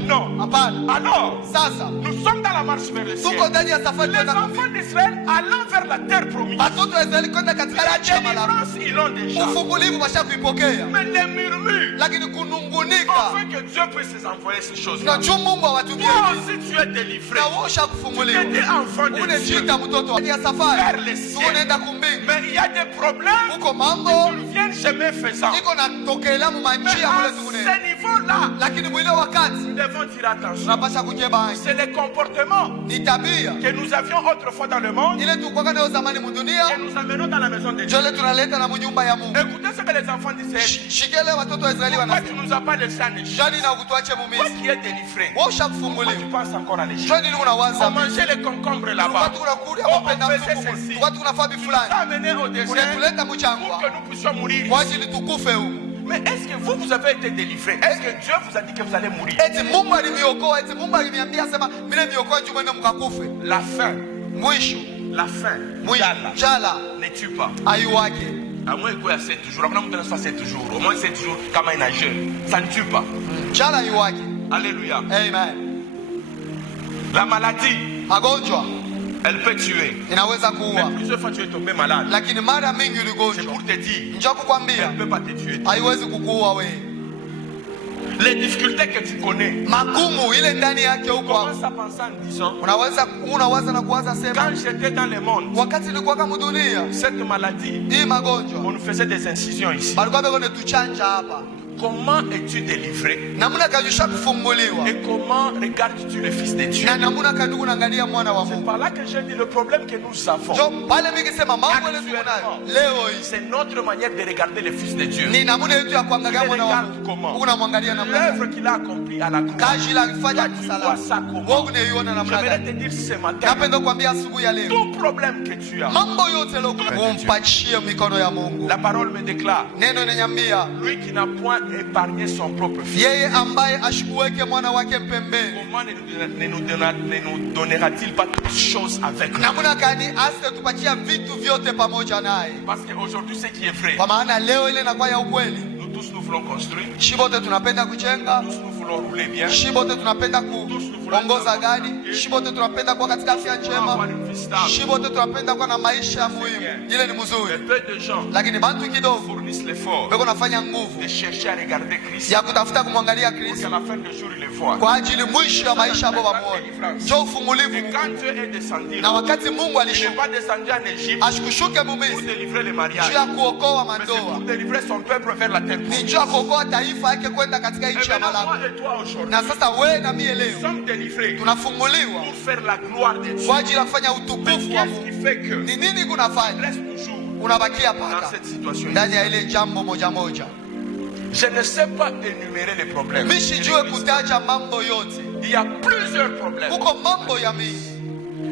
Non. Alors, nous sommes dans la marche vers le ciel. Les enfants d'Israël allant vers la terre promise. La délivrance ils l'ont déjà. Mais les murmures, afin que Dieu puisse les envoyer ces choses-là. Toi aussi tu es délivré. Tu étais enfant de Dieu vers le ciel. Mais il y a des problèmes qui surviennent chemin faisant. Mais à ce niveau-là, nous devons dire attention. C'est les comportements que nous avions autrefois dans le monde et nous amenons dans la maison de Dieu. Écoutez ce que les enfants disaient. Pourquoi tu nous as pas laissé en Égypte? Toi qui es délivré, pourquoi tu penses encore à l'Égypte? On mangeait les concombres là-bas. On faisait ceci. On nous a amenés au désert pour que nous puissions mourir. Mais est-ce que vous avez été délivré? Est-ce que Dieu vous a dit que vous allez mourir? La faim. La faim. Jala ne tue pas. À moins qu'il y ait 7 jours. Au moins 7 jours, comme un nageur. Ça ne tue pas. Alléluia. Amen. La maladie, elle peut tuer. Mais plusieurs fois tu es tombé malade. C'est pour te dire, elle ne peut pas te tuer. Les difficultés que tu connais, commence à penser en disant, quand j'étais dans le monde, cette maladie, on nous faisait des incisions ici. Comment es-tu délivré? namuna kajusha kufunguliwa Et comment regardes-tu le Fils de Dieu? na namuna kaduku naangalia mwana wa C'est Mungu. par là que j'ai dit le problème que nous avons. Jo pale mimi sema mambo ile tuko nayo leo hii C'est notre manière de regarder le Fils de Dieu. ni namuna yetu ya kuangalia Tu le mwana wa regardes Mungu. comment? Unamwangalia namna gani? L'œuvre qu'il a accomplie à la croix. Kazi la alifanya Tu msalaba. vois ça comment? Wewe unaiona namna J'aimerais gani? te dire ce matin, Napenda kuambia asubuhi ya leo tout problème que tu as, mambo yote leo umpachie mikono ya Mungu. la parole me déclare, Neno linaniambia lui qui n'a point épargné son propre fils, yeye ambaye ashikuweke mwana wake mpembeni, comment ne nous donnera-t-il pas toutes choses avec nous? namna gani asitupatia vitu vyote pamoja naye? Parce qu'aujourd'hui, ce qui est vrai, Kwa maana leo ile inakuwa ya ukweli. nous tous nous voulons construire, Shibote tunapenda kujenga, tous nous voulons rouler bien, shibote tunapenda kuongoza gari, shibote tunapenda kuwa katika afya njema, shibote tunapenda kuwa na maisha muhimu. Ile ni mais mzuri, peu de gens lakini bantu kidogo fournissent l'effort beko nafanya nguvu de chercher à regarder Christ ya kutafuta kumwangalia pour qu'à Kristo la fin du jour, il le voit. kwa ajili mwisho ya maisha yao wamuone. Njoo ufungulivu. Et quand Dieu est descendu, Na wakati Mungu il n'est alishuka, pas descendu en Égypte ashikushuke pour Mumisri délivrer les juu mariages, ya kuokoa mais c'est pour mandoa, délivrer son peuple vers la terre ni promise. juu ya kuokoa taifa yake kwenda katika Et nchi ya maintenant, moi malako. et toi aujourd'hui, Na sasa wewe na mie nous leo sommes délivrés tunafunguliwa pour faire la gloire de Dieu. kwa ajili ya kufanya Mais utukufu wa qu'est-ce Mungu. qui fait que Ni nini on kunafanya reste toujours unabakia dans paka cette situation? ndani ya ile jambo moja moja? Je ne sais pas énumérer les problèmes. Mishijue kutaja mambo yote, Il y a plusieurs problèmes. kuko mambo ya mingi.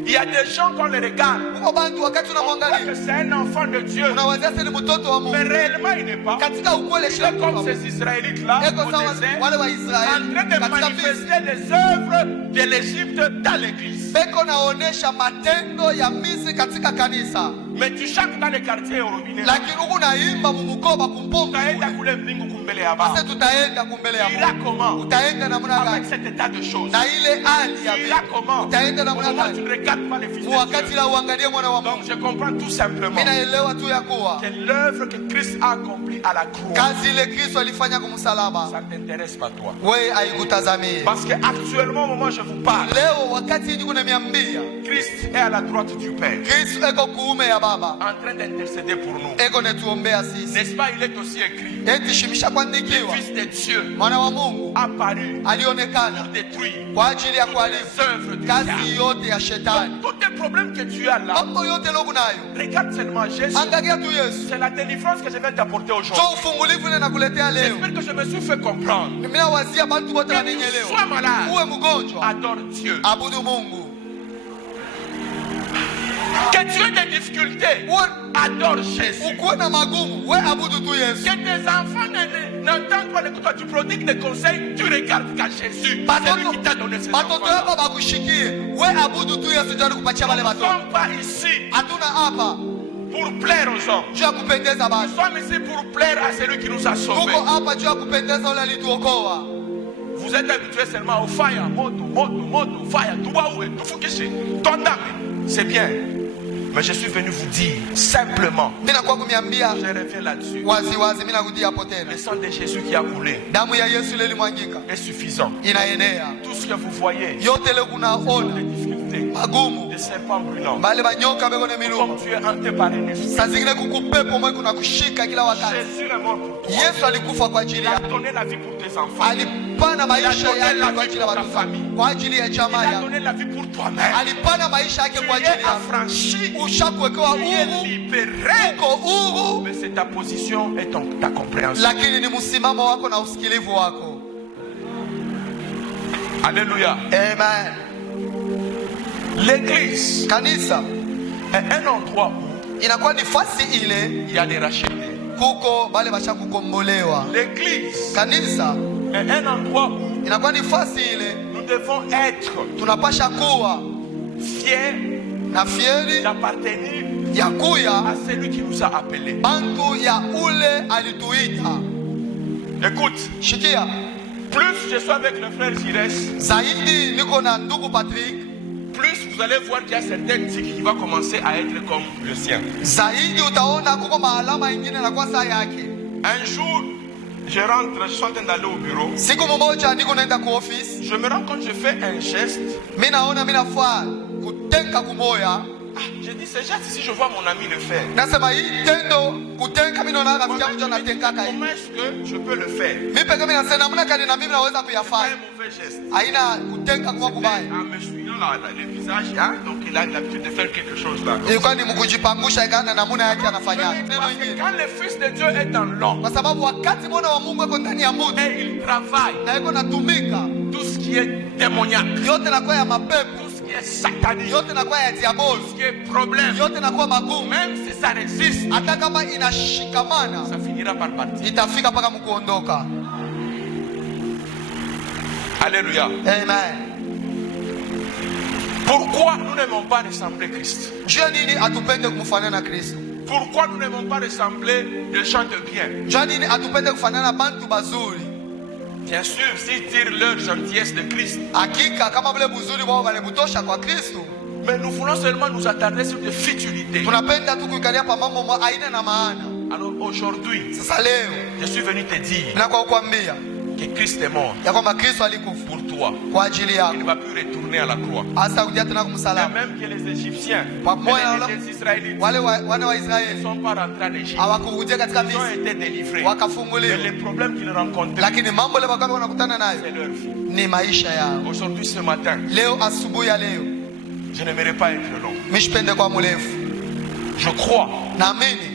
Il y a des gens qu'on les regarde, Kuko bantu wakati on voit que unamwangalia c'est un enfant de Dieu, unawazia sasa ni mtoto wa mais Mungu, réellement il n'est pas. katika ukweli Il sio est comme mtoto. ces Israélites-là Eko au sawa désert, wale wa en Israeli train de katika Misri manifester les œuvres de l'Égypte dans l'église. beko naonesha matendo ya Misri katika kanisa, Mais tu chantes dans les quartiers au robinet. lakini huku naimba mumukoba kumpombe. Utaenda kule mbingu kumbele ya Baba. Sasa tutaenda kumbele ya Tu iras Mungu. comment? Utaenda namna Avec gani? cet état de choses. Na ile hali ya Tu iras vitu comment? utaenda Au namna moment où tu gani? ne regardes pas les fils de Wakati Dieu. la uangalie mwana wa Donc Mungu. je comprends tout simplement Mimi naelewa tu ya kuwa que l'œuvre que Christ a accomplie à la croix, kazi ile Kristo alifanya ça kumsalaba, ne t'intéresse pas toi. wewe haikutazamii. Parce que actuellement, au moment où je vous parle, Leo wakati niko nimeambia Christ est à la droite du Père, Kristo eko kuume ya Baba, en train d'intercéder pour nous. eko netuombea sisi. N'est-ce pas? Il est aussi écrit. Eti shimisha Le kuandikiwa Fils de Dieu mwana wa Mungu apparu alionekana pour détruire kwa ajili ya les kuharibu œuvres du kazi diable. yote ya shetani. Tous les problèmes que tu as là, Mambo yote leo kunayo, regarde seulement Jésus. angalia tu Yesu. C'est la délivrance que je viens t'apporter aujourd'hui. Njoo ufungulivu ile nakuletea leo. J'espère que je me suis fait comprendre. Mimi nawazia bantu wote Que tu wananielewa. sois malade, Uwe mgonjwa, adore Dieu. abudu Mungu. Que tu aies des difficultés, Uwe adore Jésus. ukuwe na magumu, we abudu tu Yesu. Que tes enfants n'entendent pas l'écoute, tu prodigues des conseils, tu regardes qu'à Jésus. C'est lui qui t'a donné ces Batoto enfants. yako bakushikie, we abudu tu Yesu ndio kupatia wale Nous ne watoto. sommes pas ici Hatuna hapa pour plaire aux hommes. juu ya kupendeza Nous basi. sommes ici pour plaire à celui qui nous a sauvés. Tuko hapa juu ya kupendeza ule alituokoa. Vous êtes habitués seulement au fire, moto, fire, tout où et tout foukishi. C'est bien. Mais je suis venu vous dire simplement, Mimi nakuwa kumiambia je reviens là-dessus. wazi wazi, mimi narudia hapo tena. Le sang de Jésus qui a coulé Damu ya Yesu ile ilimwangika est suffisant. inaenea. Tout ce que vous voyez, Yote leo kunaona les difficultés, magumu, des serpents brûlants, bale banyoka beko na comme miluma. tu es hanté par un esprit. Saa zingine kukupepo mwe kuna kushika kila wakati. Jésus est mort pour toi. Yesu alikufa kwa ajili Il a yako. donné la vie pour tes enfants. Alipana maisha yake kwa ajili ya watu wake, kwa ajili ya Il jamaa a yako. donné la vie pour toi-même. Alipana maisha yake Tu kwa es ajili yako. affranchi, Ushakuwekewa tu es huru, libéré. uko huru, Mais c'est ta position et ta compréhension. lakini ni msimamo wako na usikilivu wako. Alléluia. Amen. L'église Kanisa est un endroit où inakuwa ni fasi ile il y a les rachetés. kuko bale basha kukombolewa. L'église Kanisa est un endroit où inakuwa ni fasi ile nous devons être tunapasha kuwa fiers na fieri d'appartenir ya kuya à celui qui nous a appelés. bantu ya ule alituita. Écoute, Shikia, plus je suis avec le frère Jires, zaidi niko na ndugu Patrick, plus vous allez voir qu'il y a certaines tics qui vont commencer à être comme le sien. zaidi utaona kuko maalama ingine na kwa saa yake. Un jour, je rentre, je suis en train d'aller au bureau. Siku mmoja niko naenda ku office, Je me rends compte, je fais un geste. mimi naona mimi nafaa kutenka kumoya, J'ai dit, c'est juste si je vois mon ami le faire. Nasema hii tendo kutenga mimi naona rafiki yangu ndio anatengaka hii. Comment est-ce que je peux le faire? Mimi pekee mimi nasema namna gani na mimi naweza C'est kuyafanya. un mauvais geste. Haina kutenga kwa kubaya. En me souillant le visage, hein? Donc il a l'habitude de faire quelque chose là. Ilikuwa ni mkujipangusha ikana namna yake anafanya. Parce que quand le Fils de Dieu est dans l'homme, Kwa sababu wakati mwana wa Mungu yuko ndani ya mtu et il travaille, na yuko natumika, tout ce qui est démoniaque, yote nakuwa ya mapepo, tout ce qui est satanique, yote nakuwa ya diaboli, tout ce qui est problème, yote nakuwa magumu. même si ça résiste, Hata kama inashikamana ça finira par partir. itafika mpaka mkuondoka. Alléluia. Amen. Pourquoi nous n'aimons pas ressembler Christ? Jua nini atupende kumfanana na Kristo? Pourquoi nous n'aimons pas ressembler des gens de bien? Jua nini atupende kufanana bantu bazuri? Bien sûr, s'ils tirent leur gentillesse de Christ. Hakika kama vile buzuri wao wanebutosha kwa Kristo. Mais nous voulons seulement nous attarder sur des futilités. Tunapenda tu kuikalia pa mambo aina na maana. Alors aujourd'hui, Sasa leo je suis venu te dire ninakuwa kuambia que Christ est mort ya kwamba Kristo alikufa pour toi. kwa ajili Il yako. ne va plus retourner à la croix. Hasa kuja tena Et kumsalaba. même que les Égyptiens, Pamoja et les Israélites wale wana wa ne Israeli sont pas rentrés en Égypte. hawakurudia katika Ils ont Misri été délivrés. Mais wakafunguliwa, les problèmes qu'ils rencontraient, lakini mambo leo wakati wanakutana nayo c'est leur vie. ni maisha yao. Aujourd'hui, ce matin, Leo asubuhi ya leo je n'aimerais pas être long. mishipende kwa mrefu. Je crois Naamini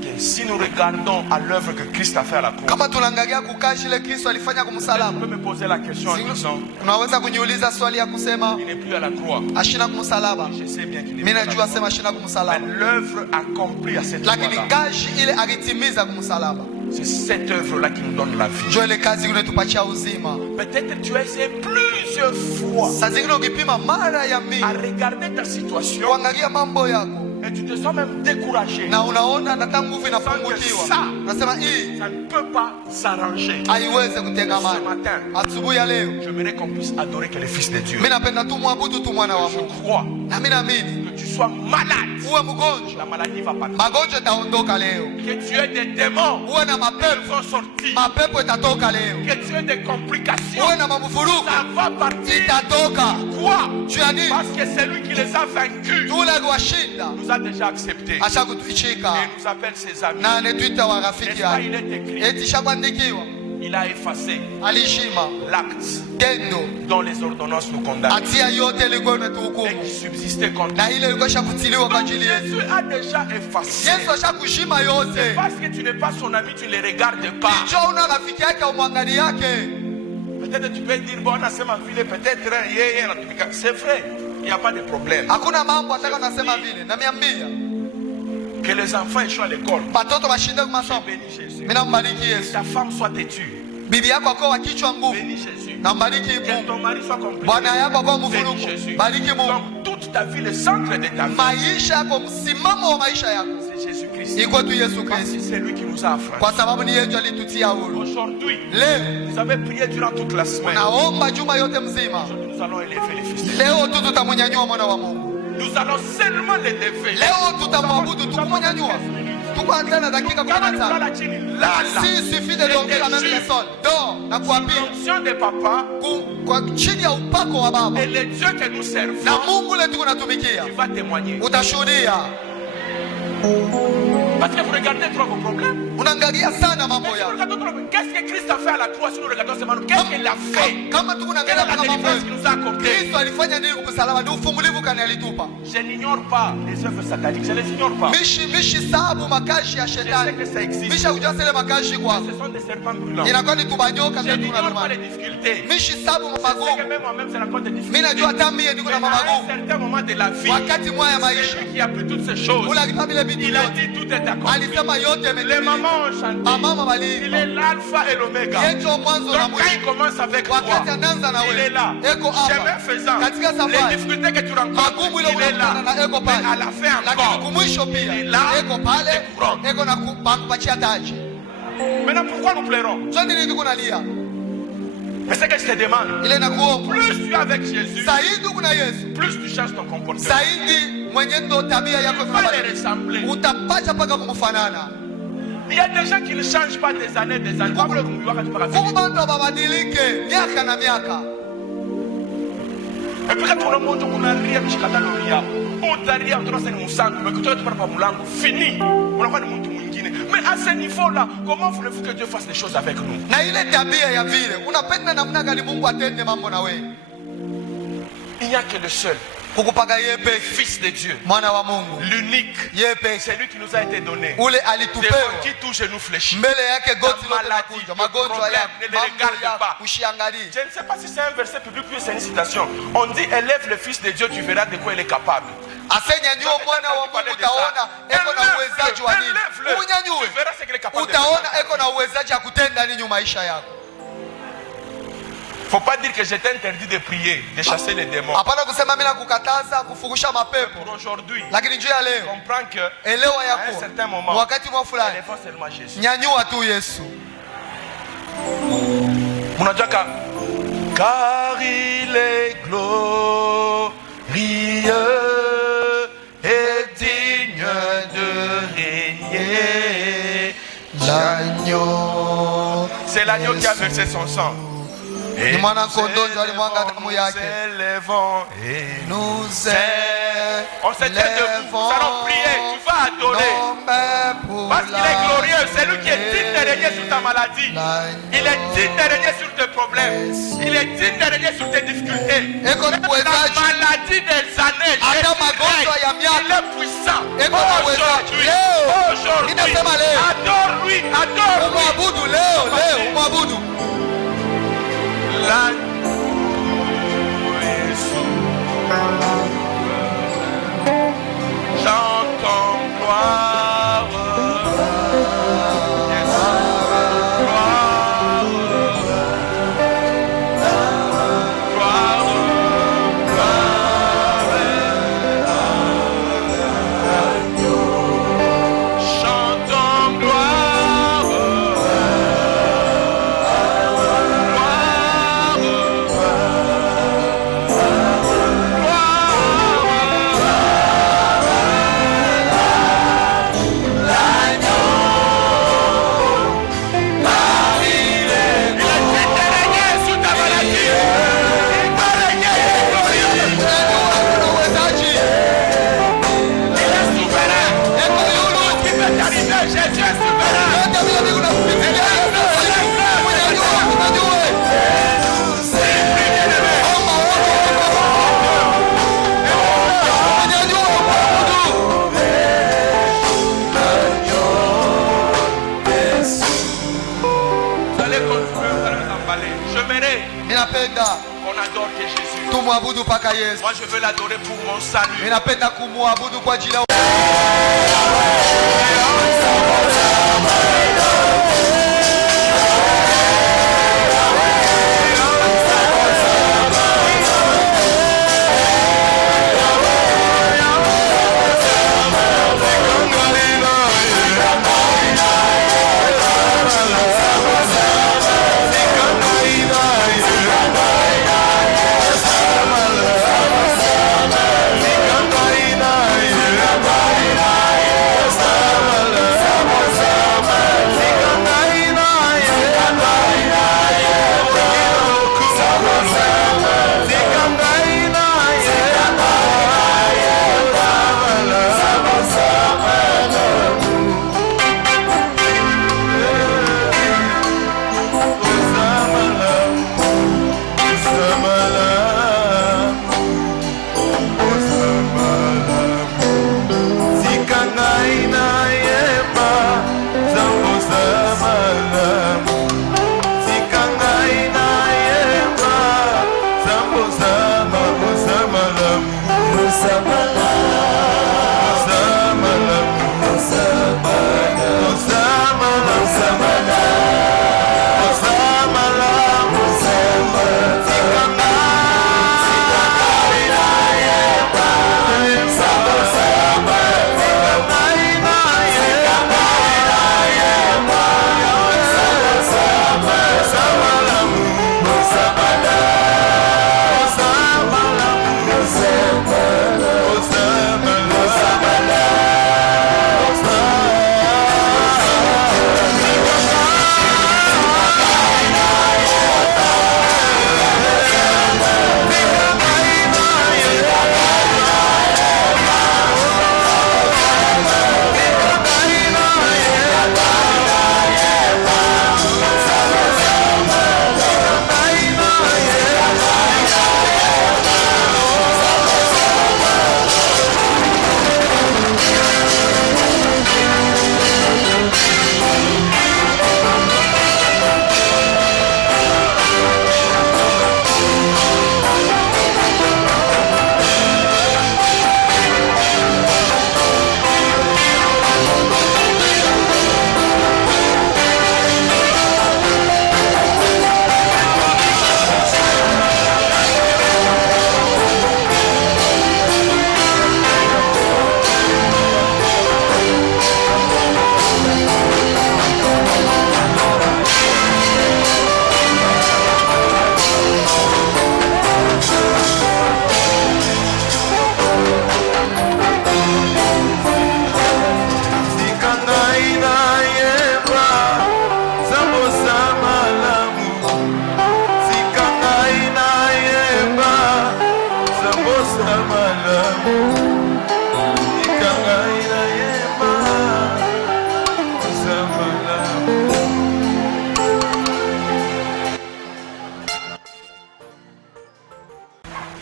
que si nous regardons à l'œuvre que Christ a fait à la croix, kama tunaangalia kukashi ile Kristo alifanya tu kumsalaba, peux me poser la question en disant, unaweza kuniuliza swali ya kusema il n'est plus à la croix. ashina kumsalaba. Je sais bien qu'il n'est Mimi plus à la najua croix. sema ashina Mais kumsalaba, l'œuvre accomplie à cette lakini croix-là, kazi ile alitimiza kumsalaba. c'est cette œuvre-là qui nous donne la vie. Ndio ile kazi unetupatia uzima. Peut-être tu as essayé plusieurs fois Saa zingine ukipima mara ya mingi à regarder ta situation kuangalia mambo yako et tu te sens même découragé. na unaona hata nguvu inapungukiwa, nasema hii Ça ne peut pas s'arranger. haiwezi kutengamana. Asubuhi ya leo J'aimerais qu'on puisse adorer que le Fils de Dieu. mimi napenda tu mwabudu tu mwana wa Je Mungu, crois na mimi naamini que tu sois malade, uwe mgonjwa, la maladie va partir. magonjwa itaondoka leo. Que tu aies des démons, Uwe na ils mapepo, vont sortir. mapepo itatoka leo. Que tu aies des complications, Uwe na mavurugu ça va partir. itatoka. Pourquoi? Juu ya nini? Parce que c'est lui qui les a vaincus. Tule kuwashinda Nous a déjà acceptés acha kutuichika et nous appelle ses amis. na anetuita warafiki N'est-ce pas, il yake, est écrit, eti shakuandikiwa, il a effacé alishima l'acte tendo dont les ordonnances nous condamnent atia yote ilikuwa et imetuhukumu qui subsistait contre na ile ilikuwa shakutiliwa kwa nous. ajili yetu. Jésus a déjà effacé. Yesu ashakushima yote. Parce que tu n'es pas son ami, tu ne les regardes pas. Njoo una rafiki yake umwangali yake. Peut-être tu peux dire, bon, on a sema vile, peut-être, c'est vrai, il n'y a pas de problème. Hakuna mambo ataka nasema vile. Na miambia Que les enfants échouent à l'école. watoto washinde kumasomo. Bénis Jésus. Mimi nambariki Que Yesu. ta femme soit têtue. Bibi yako akawa kichwa nguvu. Bénis Jésus. Nambariki Que Mungu. ton mari soit compliqué. Bwana yako akawa Bénis mfuruku. Jésus. Bariki Mungu. Donc toute ta vie, le centre de ta vie, Maisha yako, msimamo wa maisha yako c'est Jésus-Christ. iko tu Yesu Parce que Kristo, c'est lui qui nous a affranchis. kwa sababu ni yeye alitutia huru. Aujourd'hui, Leo vous avez prié durant toute la semaine. naomba juma yote mzima. Aujourd'hui, nous allons élever les fils de Dieu. Leo tu tutamnyanyua mwana wa Mungu. Nous allons seulement l'élever. Leo tutamwabudu, tukumnyanyua. Tuko ndani dakika Kama 15. tulala chini, lala. Si suffit de dormir la même personne. Dors na kuambia L'onction de papa kwa chini ya upako wa Baba et le Dieu que nous servons, na Mungu letu kunatumikia, tu vas témoigner. utashuhudia. Parce que vous regardez trop vos problèmes. Unaangalia sana mambo Mais si nous yako. regardons trop, qu'est-ce que Christ a fait à la croix? Si nous regardons seulement nous, qu'est-ce qu'il a fait? Kama tu Quelle kunaangalia est la kama mambo délivrance qu'il yako. nous a accordée? Kristo alifanya nini kumsalaba? Ni ufungulivu kani alitupa. Je n'ignore pas les œuvres sataniques, je ne les ignore pas. Mishi sabu makashi ya Je sais shetani. que ça existe. Misha kujua sele makashi kwa. Ce sont des serpents brûlants. Inakuwa ni tubanyoka Je vya n'ignore pas les tunalumana. difficultés. Mishi sabu Je sais que mabagumu. même moi-même, je rencontre des Mimi difficultés. najua hata mimi niko Mais na à un mabagumu. certain moment de la vie, Wakati moya ya maisha. celui qui a pris toutes ces choses, Ula kitabu vile vitu il a vyote. dit tout est accompli. Alisema yote Les yametimilika. mamans ont chanté. Mama Il baliimba. est l'alpha et l'oméga. Yeye ndio mwanzo na Donc quand il mwisho. commence avec toi, Wakati anaanza na il est wewe. là. Eko hapa. Chemin faisant, Katika les safari. difficultés que tu rencontres, Magumu ile il est là. unakutana na eko Mais pale. à la fin Lakini encore, kumwisho il pia est là. eko pale, et couronne. eko na kupatia taji. Maintenant, pourquoi nous plairons? Sio nini tuko nalia? Mais c'est que je te demande, Ile nakuomba. plus tu es avec Jésus, Zaidi uko na Yesu. plus tu changes ton comportement. Zaidi mwenendo tabia yako Tu vas les ressembler. utapata paka kumfanana. Il y a des gens qui ne changent pas des années, des années. Pas Kuko bantu babadilike miaka na miaka. Et puis quand on remonte, on a rien, Fini. Mais à ce niveau-là, comment voulez-vous que Dieu fasse les choses avec nous? Il n'y a que le seul, le Fils de Dieu, l'unique, c'est lui qui nous a été donné. Devant qui tout genou fléchit. La maladie, le problème, ne les regarde pas. Je ne sais pas si c'est un verset public ou c'est une citation. On dit élève le Fils de Dieu, tu verras de quoi il est capable. Faut pas dire que j'étais interdit de prier, de chasser les démons. Pour aujourd'hui, comprends que à un certain moment, élevons seulement Jésus. Car il est glorieux et digne de régner. L'agneau, c'est l'agneau qui a versé son sang. Et nous élevons et nous élevons. On se tient debout, nous allons prier, tu vas adorer. Parce qu'il est glorieux, c'est lui qui est digne de régner sur ta maladie. Il est digne de régner sur tes problèmes. Il est digne de régner sur tes difficultés. La maladie des années, il est puissant. Aujourd'hui, adore-lui, adore-lui. Chantons gloire, chantons gloire. On adore que Jésus. Moi je veux l'adorer pour mon salut.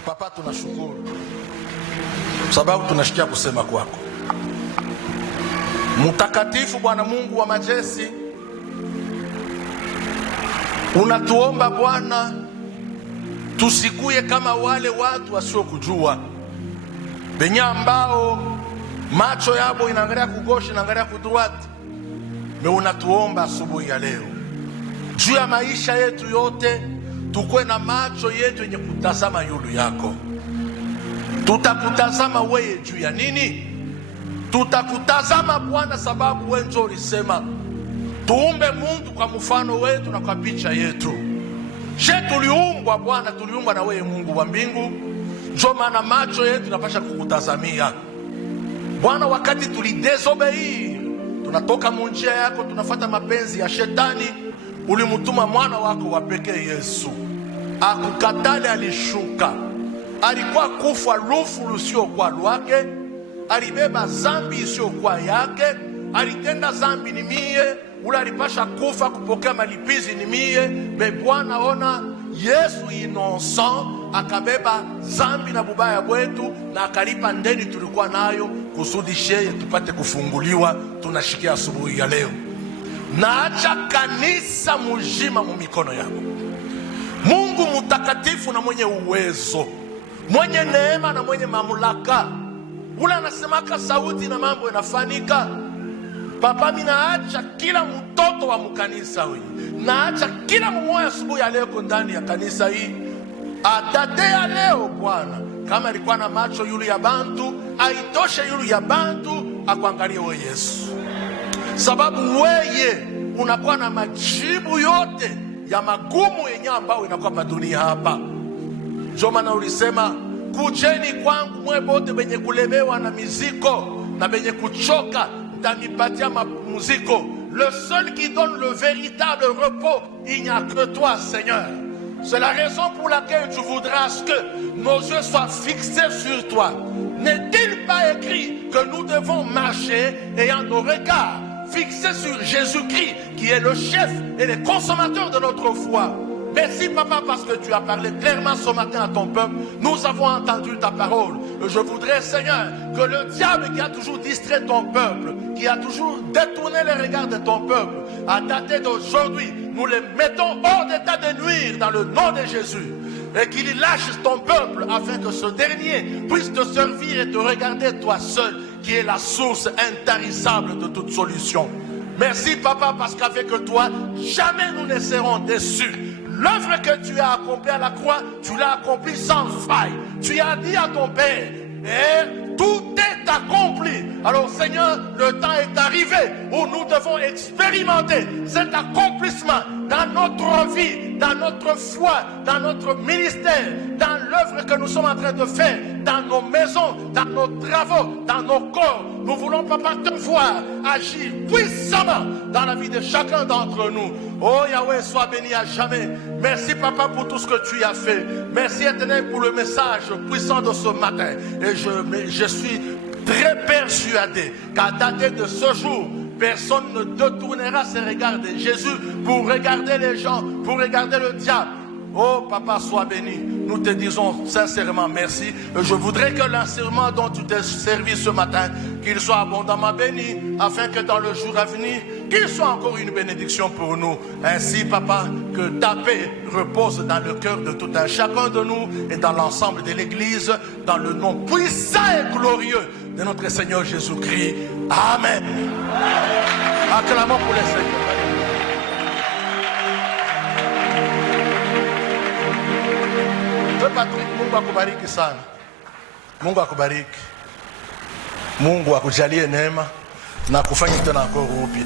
Papa, tunashukuru sababu tunashikia kusema kwako. Mtakatifu Bwana Mungu wa majeshi, unatuomba Bwana tusikuye kama wale watu wasiokujua, benye ambao macho yabo inaangalia kugoshi inaangalia kudruati. Me unatuomba asubuhi ya leo juu ya maisha yetu yote, tukwe na macho yetu yenye kutazama yulu yako. Tutakutazama wewe juu ya nini? Tutakutazama Bwana sababu wewe ndio ulisema tuumbe Mungu kwa mfano wetu na kwa picha yetu. Je, tuliumbwa Bwana, tuliumbwa na wewe Mungu wa mbingu. Ndio maana macho yetu napasha kukutazamia Bwana. Wakati tulidesobei, tunatoka munjia yako, tunafuata mapenzi ya shetani, ulimutuma mwana wako wa pekee Yesu akukatale. Alishuka, alikuwa kufa lufu lusiokuwa lwake, alibeba zambi isiokuwa yake, alitenda zambi ni mie, ula alipasha kufa kupokea malipizi ni mie. Me Bwana ona Yesu innocent akabeba zambi na bubaya bwetu na akalipa ndeni tulikuwa nayo kusudi sheye tupate kufunguliwa. Tunashikia asubuhi ya leo, naacha kanisa mujima mu mikono yako Mungu mtakatifu na mwenye uwezo, mwenye neema na mwenye mamlaka. Ula anasemaka sauti na mambo inafanika. Papa, minaacha kila mtoto wa mkanisa hii, naacha kila mmoja asubuhi ya leo ndani ya kanisa hii, atate ya leo Bwana, kama alikuwa na macho yulu ya bantu, aitoshe yulu ya bantu akuangalie wewe Yesu, sababu weye unakuwa na majibu yote ya magumu yenye ambao inakuwa dunia hapa. Ndio maana ulisema kujeni kwangu mwe bote benye kulemewa na miziko na benye kuchoka, ndanipatia mapumziko. Le seul qui donne le véritable repos, il n'y a que toi, Seigneur. C'est la raison pour laquelle tu voudras que nos yeux soient fixés sur toi. N'est-il pas écrit que nous devons marcher ayant nos regards fixés sur Jésus-Christ, qui est le chef et le consommateur de notre foi? Merci Papa, parce que tu as parlé clairement ce matin à ton peuple. Nous avons entendu ta parole. Je voudrais, Seigneur, que le diable qui a toujours distrait ton peuple, qui a toujours détourné les regards de ton peuple, à dater d'aujourd'hui, nous les mettons hors d'état de nuire dans le nom de Jésus. Et qu'il lâche ton peuple afin que ce dernier puisse te servir et te regarder toi seul, qui est la source intarissable de toute solution. Merci Papa, parce qu'avec toi, jamais nous ne serons déçus. L'œuvre que tu as accomplie à la croix, tu l'as accomplie sans faille. Tu as dit à ton Père, et tout est accompli. Alors Seigneur, le temps est arrivé où nous devons expérimenter cet accomplissement dans notre vie, dans notre foi, dans notre ministère, dans l'œuvre que nous sommes en train de faire, dans nos maisons, dans nos travaux, dans nos corps. Nous voulons, Papa, te voir agir puissamment dans la vie de chacun d'entre nous. Oh Yahweh, sois béni à jamais. Merci Papa pour tout ce que tu as fait. Merci Éternel pour le message puissant de ce matin. Et je suis très persuadé qu'à dater de ce jour, personne ne détournera ses regards de Jésus pour regarder les gens, pour regarder le diable. Oh Papa, sois béni. Nous te disons sincèrement merci. Je voudrais que l'enseignement dont tu t'es servi ce matin, qu'il soit abondamment béni, afin que dans le jour à venir, qu'il soit encore une bénédiction pour nous. Ainsi, Papa, que ta paix repose dans le cœur de tout un chacun de nous et dans l'ensemble de l'Église, dans le nom puissant et glorieux de notre Seigneur Jésus-Christ. Amen. Acclamons pour le Seigneur. Patrick, Mungu akubariki sana. Mungu akubariki. Mungu akujalie neema na kufanya tena kwa upya.